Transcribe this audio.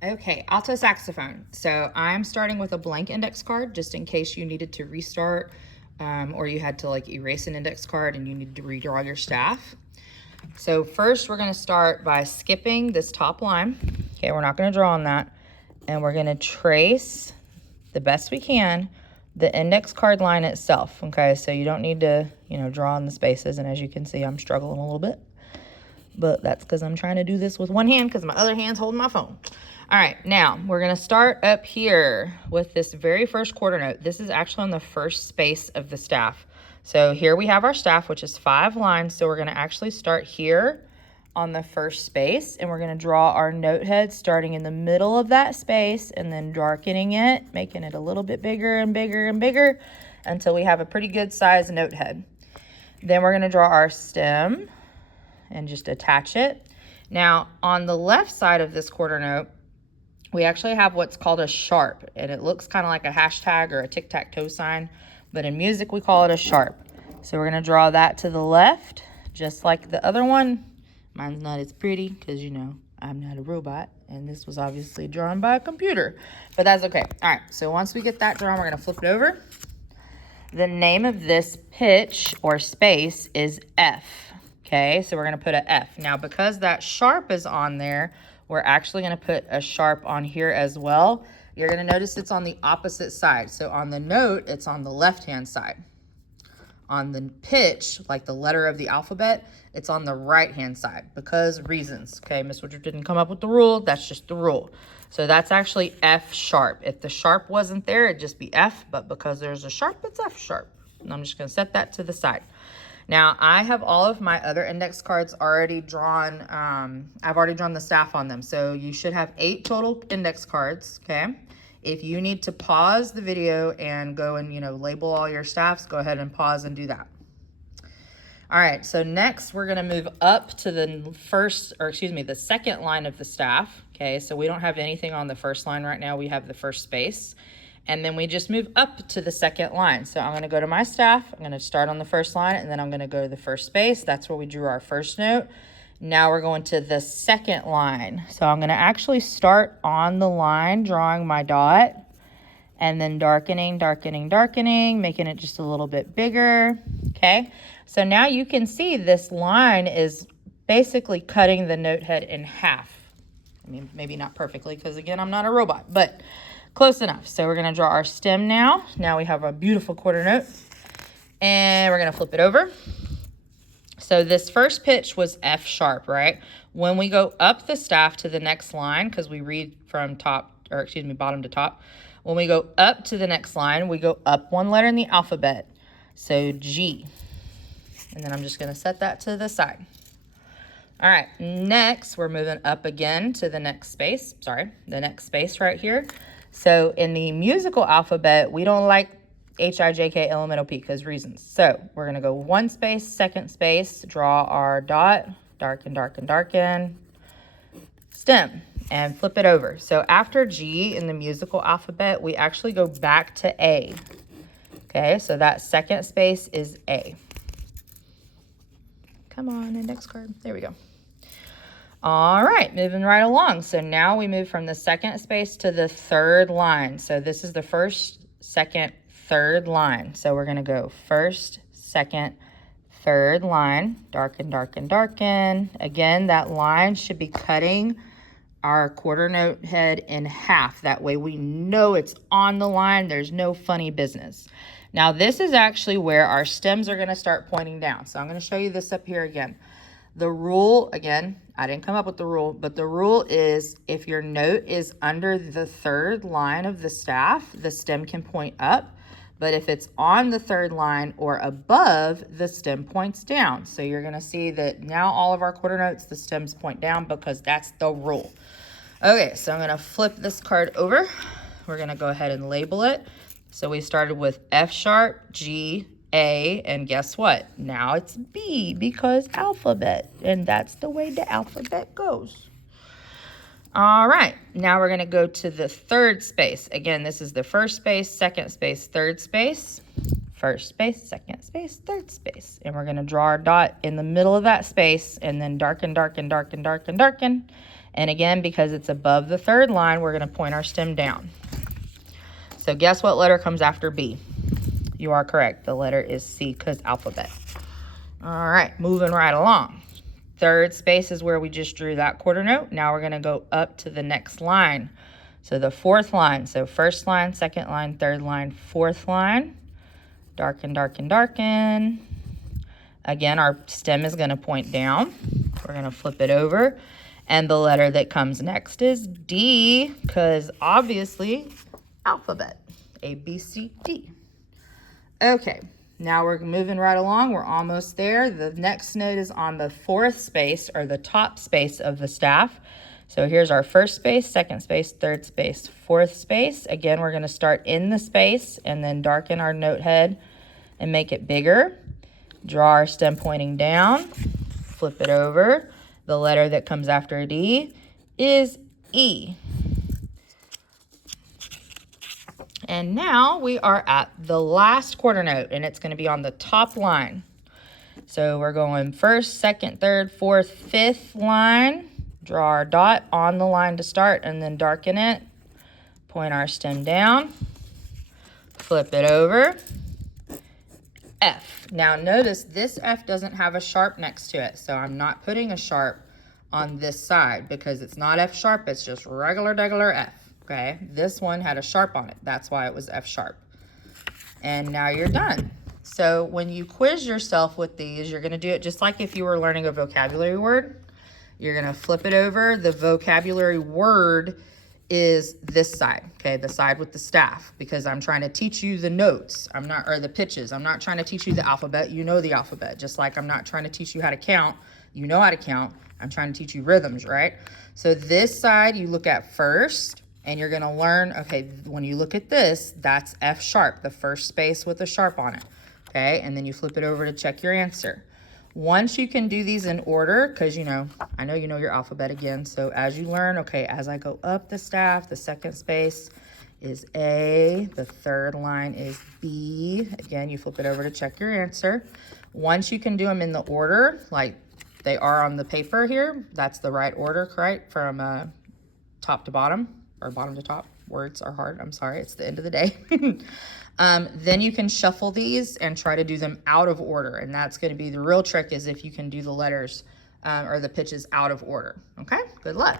Okay, alto saxophone. So I'm starting with a blank index card just in case you needed to restart or you had to like erase an index card and you need to redraw your staff. So first we're gonna start by skipping this top line. Okay, we're not gonna draw on that. And we're gonna trace the best we can the index card line itself. Okay, so you don't need to, draw on the spaces. And as you can see, I'm struggling a little bit. But that's because I'm trying to do this with one hand because my other hand's holding my phone. All right, now we're gonna start up here with this very first quarter note. This is actually on the first space of the staff. So here we have our staff, which is 5 lines. So we're gonna actually start here on the first space, and we're gonna draw our note head starting in the middle of that space and then darkening it, making it a little bit bigger and bigger and bigger until we have a pretty good size note head. Then we're gonna draw our stem and just attach it. Now, on the left side of this quarter note, we actually have what's called a sharp, and it looks kind of like a hashtag or a tic-tac-toe sign, but in music we call it a sharp. So we're gonna draw that to the left, just like the other one. Mine's not as pretty because, I'm not a robot, and this was obviously drawn by a computer, but that's okay. All right, so once we get that drawn, we're gonna flip it over. The name of this pitch or space is F. Okay, so we're gonna put a F. Now, because that sharp is on there, we're actually gonna put a sharp on here as well. You're gonna notice it's on the opposite side. So on the note, it's on the left-hand side. On the pitch, like the letter of the alphabet, it's on the right-hand side because reasons. Okay, Miss Woodruff didn't come up with the rule, that's just the rule. So that's actually F sharp. If the sharp wasn't there, it'd just be F, but because there's a sharp, it's F sharp. And I'm just gonna set that to the side. Now, I have all of my other index cards already drawn. I've already drawn the staff on them. So you should have 8 total index cards, okay? If you need to pause the video and go and, label all your staffs, go ahead and pause and do that. All right, so next we're gonna move up to the second line of the staff, okay? So we don't have anything on the first line right now. We have the first space. And then we just move up to the second line. So I'm gonna go to my staff, I'm gonna start on the first line, and then I'm gonna go to the first space. That's where we drew our first note. Now we're going to the second line. So I'm gonna actually start on the line, drawing my dot, and then darkening, darkening, darkening, making it just a little bit bigger, okay? So now you can see this line is basically cutting the note head in half. I mean, maybe not perfectly, because again, I'm not a robot, but close enough. So we're gonna draw our stem now. Now we have a beautiful quarter note, and we're gonna flip it over. So this first pitch was F sharp, right? When we go up the staff to the next line, because we read from bottom to top. When we go up to the next line, we go up 1 letter in the alphabet. So G. And then I'm just gonna set that to the side. All right, next we're moving up again to the next space. The next space right here. So in the musical alphabet, we don't like HIJKLMNOP because reasons. So we're gonna go 1 space, second space, draw our dot, darken, darken, darken, stem, and flip it over. So after G in the musical alphabet, we actually go back to A. Okay, so that second space is A. Come on, index card, there we go. All right, moving right along. So now we move from the second space to the third line. So this is the first, second, third line. So we're gonna go first, second, third line, darken, darken, darken. Again, that line should be cutting our quarter note head in half. That way we know it's on the line. There's no funny business. Now this is actually where our stems are gonna start pointing down. So I'm gonna show you this up here again. The rule, again, I didn't come up with the rule, but the rule is if your note is under the third line of the staff, the stem can point up. But if it's on the third line or above, the stem points down. So you're gonna see that now all of our quarter notes, the stems point down because that's the rule. Okay, so I'm gonna flip this card over. We're gonna go ahead and label it. So we started with F sharp, G, A, and guess what? Now it's B because alphabet, and that's the way the alphabet goes. All right, now we're gonna go to the third space. Again, this is the first space, second space, third space, first space, second space, third space. And we're gonna draw our dot in the middle of that space and then darken, darken, darken, darken, darken. And again, because it's above the third line, we're going to point our stem down. So guess what letter comes after B? You are correct. The letter is C because alphabet. All right, moving right along. Third space is where we just drew that quarter note. Now we're going to go up to the next line. So the fourth line. So first line, second line, third line, fourth line. Darken, darken, darken. Again, our stem is going to point down. We're going to flip it over. And the letter that comes next is D, because obviously alphabet. A, B, C, D. Okay, now we're moving right along. We're almost there. The next note is on the fourth space, or the top space of the staff. So here's our first space, second space, third space, fourth space. Again, we're going to start in the space and then darken our note head and make it bigger. Draw our stem pointing down, flip it over. The letter that comes after D is E. And now we are at the last quarter note, and it's going to be on the top line. So we're going first, second, third, fourth, fifth line. Draw our dot on the line to start and then darken it. Point our stem down. Flip it over. F. Now notice this F doesn't have a sharp next to it, so I'm not putting a sharp on this side because it's not F sharp, it's just regular F. Okay, this one had a sharp on it. That's why it was F sharp. And now you're done. So when you quiz yourself with these, you're going to do it just like if you were learning a vocabulary word. You're going to flip it over. The vocabulary word is this side, okay, the side with the staff, because I'm trying to teach you the notes. Or the pitches. I'm not trying to teach you the alphabet. You know the alphabet. Just like I'm not trying to teach you how to count. You know how to count. I'm trying to teach you rhythms, right? So this side you look at first. And you're going to learn, okay, when you look at this, that's F sharp, the first space with a sharp on it, okay? And then you flip it over to check your answer. Once you can do these in order, because, you know, I know you know your alphabet again. So as you learn, okay, as I go up the staff, the second space is A. The third line is B. Again, you flip it over to check your answer. Once you can do them in the order, like they are on the paper here, that's the right order, correct? From top to bottom. Or bottom to top. Words are hard. I'm sorry. It's the end of the day. Then you can shuffle these and try to do them out of order. And that's going to be the real trick, is if you can do the letters or the pitches out of order. Okay? Good luck.